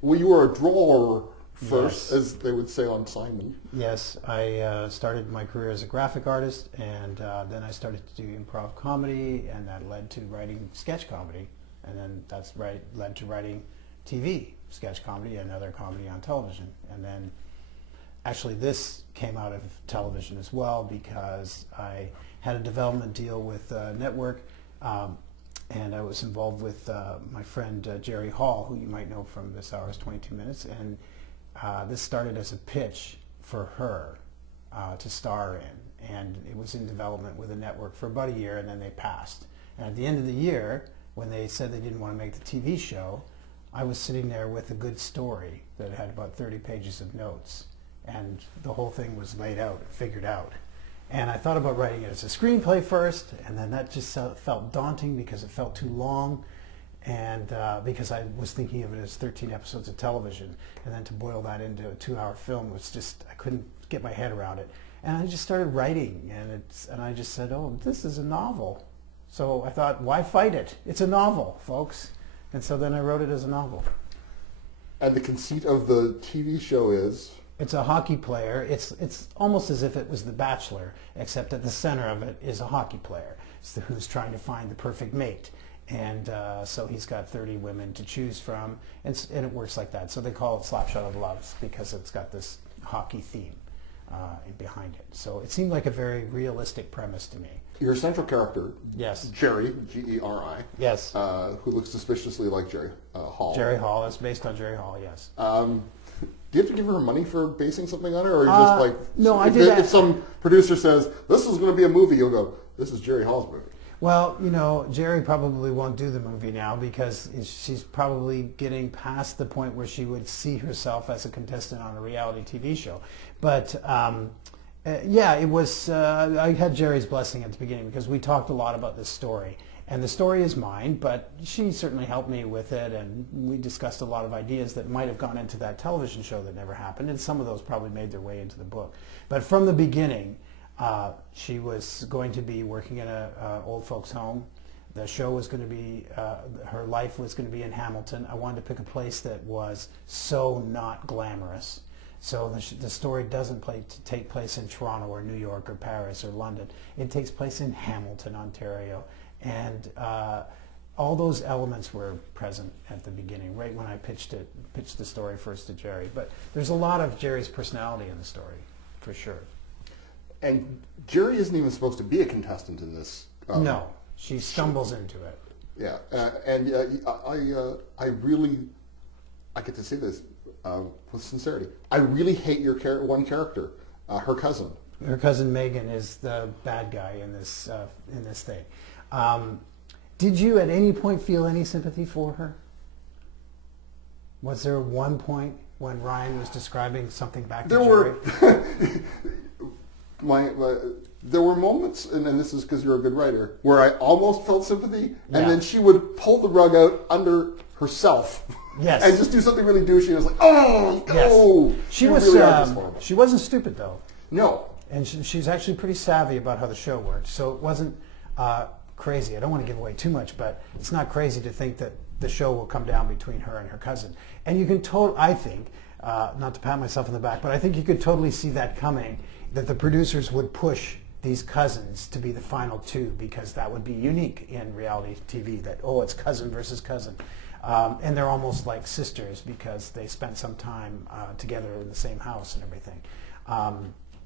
Well, you were a drawer first, Yes. as they would say on Simon. Yes, I started my career as a graphic artist, and then I started to do improv comedy, and that led to writing sketch comedy, and then led to writing TV sketch comedy and other comedy on television. And then actually this came out of television as well because I had a development deal with a network, and I was involved with my friend Jerry Hall, who you might know from This Hour's 22 Minutes, and this started as a pitch for her to star in, and it was in development with a network for about a year, and then they passed. And at the end of the year, when they said they didn't want to make the TV show, I was sitting there with a good story that had about 30 pages of notes, and the whole thing was laid out, figured out. And I thought about writing it as a screenplay first, and then that just felt daunting because it felt too long, and because I was thinking of it as 13 episodes of television, and then to boil that into a 2-hour film was just, I couldn't get my head around it. And I just started writing, and I just said, oh, this is a novel. So I thought, why fight it? It's a novel, folks. And so then I wrote it as a novel. And the conceit of the TV show is? It's a hockey player. It's almost as if it was The Bachelor, except at the center of it is a hockey player who's trying to find the perfect mate. And so he's got 30 women to choose from, and it works like that. So they call it Slapshot of Love because it's got this hockey theme behind it. So it seemed like a very realistic premise to me. Your central character, yes, Jerry, G-E-R-I, yes, who looks suspiciously like Jerry Hall. Jerry Hall, it's based on Jerry Hall, yes. Do you have to give her money for basing something on her, or are you just like, no, if some producer says, this is going to be a movie, you'll go, this is Jerry Hall's movie? Well, you know, Jerry probably won't do the movie now because she's probably getting past the point where she would see herself as a contestant on a reality TV show. But yeah, it was, I had Jerry's blessing at the beginning because we talked a lot about this story. And the story is mine, but she certainly helped me with it, and we discussed a lot of ideas that might have gone into that television show that never happened, and some of those probably made their way into the book. But from the beginning, she was going to be working in an old folks' home. The show was going to be, her life was going to be in Hamilton. I wanted to pick a place that was so not glamorous. So the story doesn't take place in Toronto or New York or Paris or London. It takes place in Hamilton, Ontario. And all those elements were present at the beginning, right when I pitched the story first to Jerry. But there's a lot of Jerry's personality in the story, for sure. And Jerry isn't even supposed to be a contestant in this. No, she stumbles into it. Yeah, and I get to say this with sincerity. I really hate your one character, her cousin. Her cousin Megan is the bad guy in this thing. Did you at any point feel any sympathy for her? Was there one point when Ryan was describing something back to Jerry? There were moments, and this is because you're a good writer, where I almost felt sympathy, and Yeah. then she would pull the rug out under herself, Yes. and just do something really douchey. I was like, oh, Yes. oh! She wasn't stupid though. No. And she's actually pretty savvy about how the show worked, so it wasn't crazy. I don't want to give away too much, but it's not crazy to think that the show will come down between her and her cousin. And you can I think, not to pat myself on the back, but I think you could totally see that coming, that the producers would push these cousins to be the final two because that would be unique in reality TV, that, oh, it's cousin versus cousin. And they're almost like sisters because they spent some time together in the same house and everything.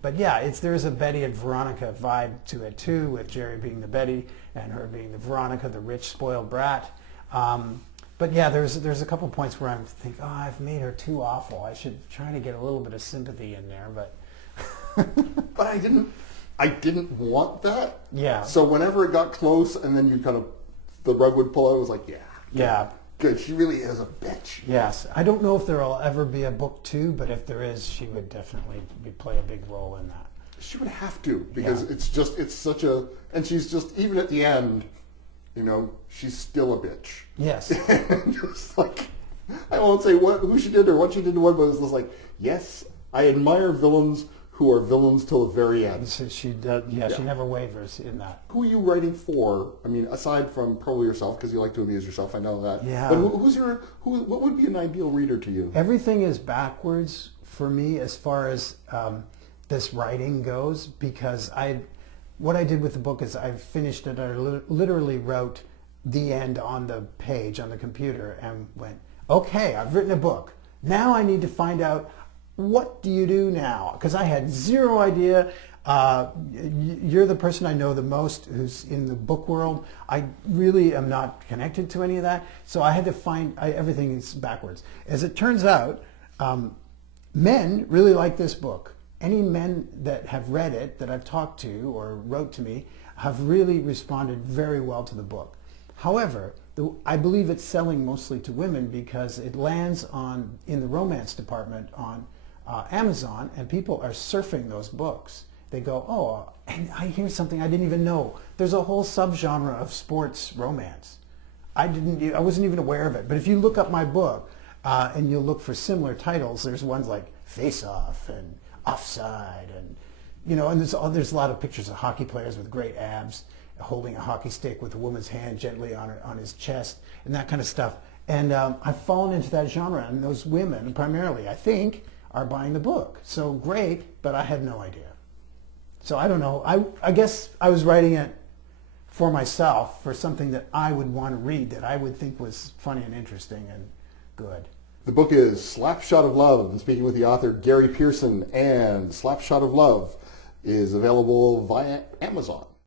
But yeah, there's a Betty and Veronica vibe to it too, with Jerry being the Betty and her being the Veronica, the rich, spoiled brat. But yeah, there's a couple points where I'm thinking, oh, I've made her too awful. I should try to get a little bit of sympathy in there, but... But I didn't want that. Yeah. So whenever it got close and then the rug would pull out, I was like, yeah. Yeah. Good. She really is a bitch. Yes. I don't know if there will ever be a book 2, but if there is, she would definitely play a big role in that. She would have to, because Yeah. it's such a, and she's just, even at the end, she's still a bitch. Yes. Just like, I won't say who she did or what she did to what, but it's just like, yes, I admire villains who are villains till the very end. So she does, she never wavers in that. Who are you writing for? I mean, aside from probably yourself, because you like to amuse yourself, I know that. Yeah. But what would be an ideal reader to you? Everything is backwards for me as far as this writing goes, because what I did with the book is I finished it. I literally wrote the end on the page on the computer and went, okay, I've written a book. Now I need to find out, what do you do now? Because I had zero idea. You're the person I know the most who's in the book world. I really am not connected to any of that. So I had to find, everything is backwards. As it turns out, men really like this book. Any men that have read it, that I've talked to or wrote to me, have really responded very well to the book. However, I believe it's selling mostly to women because it lands in the romance department on Amazon, and people are surfing those books. They go, oh, and I hear something I didn't even know. There's a whole subgenre of sports romance. I wasn't even aware of it. But if you look up my book and you'll look for similar titles, there's ones like Face Off and Offside, and and there's a lot of pictures of hockey players with great abs holding a hockey stick with a woman's hand gently on his chest and that kind of stuff. And I've fallen into that genre, and those women primarily, I think, are buying the book. So great, but I had no idea. So I don't know. I guess I was writing it for myself, for something that I would want to read, that I would think was funny and interesting and good. The book is Slapshot of Love. I'm speaking with the author Gary Pearson, and Slapshot of Love is available via Amazon.